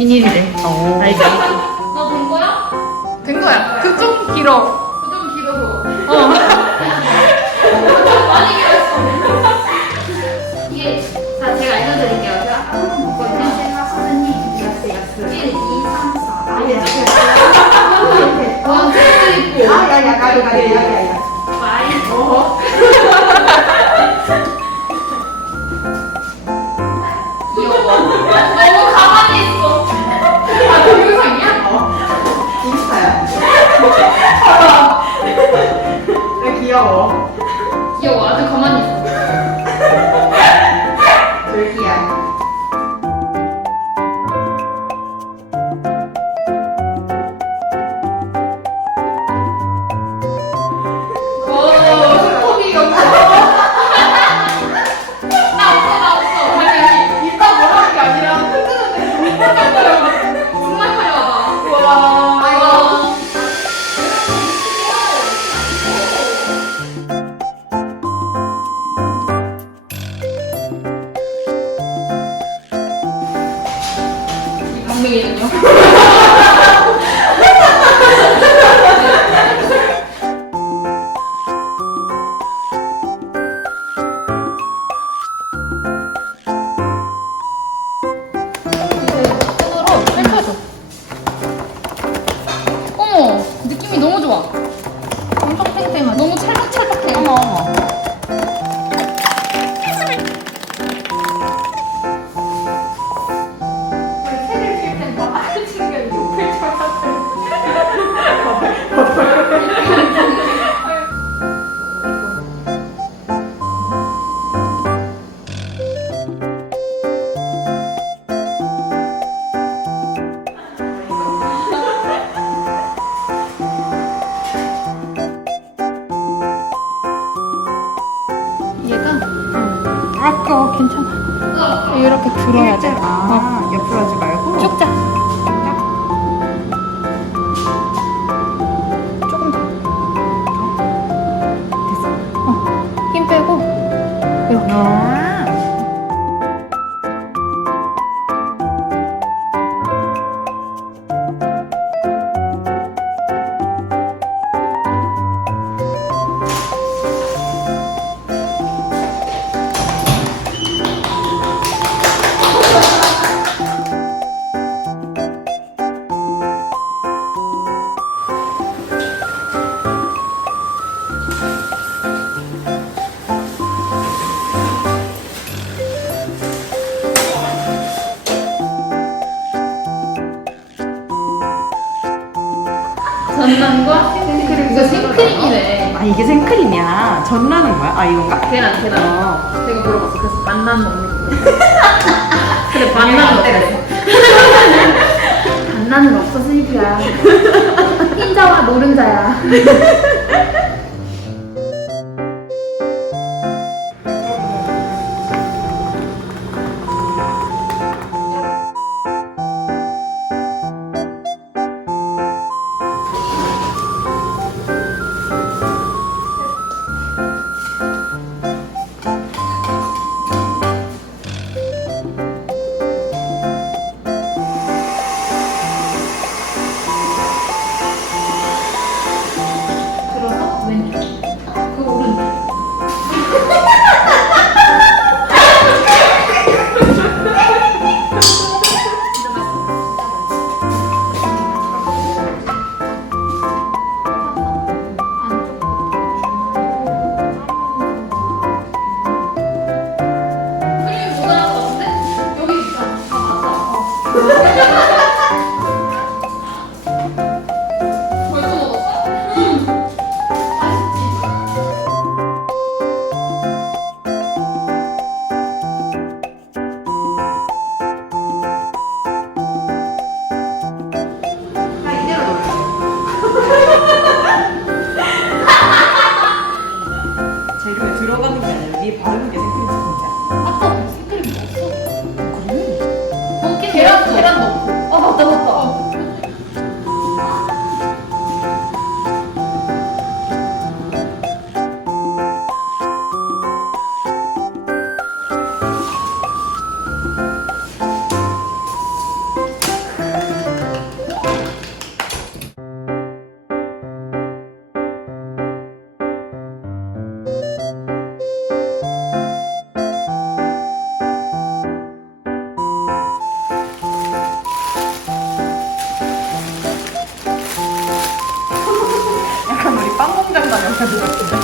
비닐이래. 알지? 너 된 거야? 된 거야. 그 좀 길어. 좀 길어서. 많이 길었어. 이게 자 제가 알려드릴게요. 제가 아까 한번 봤거든요. 제가 선생님 야스 1, 2, 3, 4. 원데이클 있고. 야야야 가리 마이. 귀여워. 너무 가만히 있어. 아 동영상이야? 인스타야. 왜 귀여워? 귀여워. 아주 가만히 있어. 줄기야. 오, 스포기가 없어. 나 없어. 아니, 이따 뭐라는 게 아니라 흔드는데 정말 화려하다. 와. 아이고. 이 강릉이는요? 펼쳐줘. 어머, 느낌이 너무 좋아. 엄청 탱탱하지? 너무 찰박찰박해. 어머. 새를 필땐 다 알치는 게 아니고 욕을 쳐봤어요. 얘가 아까 괜찮아. 이렇게 들어야 돼. 아, 옆으로 하지 말고 쭉 자. 조금 더. 됐어. 힘 빼고 이렇게. 전란과 생크림. 이거 생크림이네. 아 이게 생크림이야. 전라는 거야? 아 이건가? 계란. 제가 물어봤어. 그래서 반란 먹는 거. 그래, 반란은 어때? 반란은 없어, 슬비야. 흰자와 노른자야. 들어서 왼쪽. 그 오른쪽. 크림이 모자란 것 같은데? 여기 있다. 벌써 먹었어? 응. 맛있지? 나 이대로 놀래. 재료에 들어가는 게 아니라 위에 바르는 게 생크림스콘이야. 아까 생크림 먹었어. 그래? 계란 넣고. 부탁드립니다.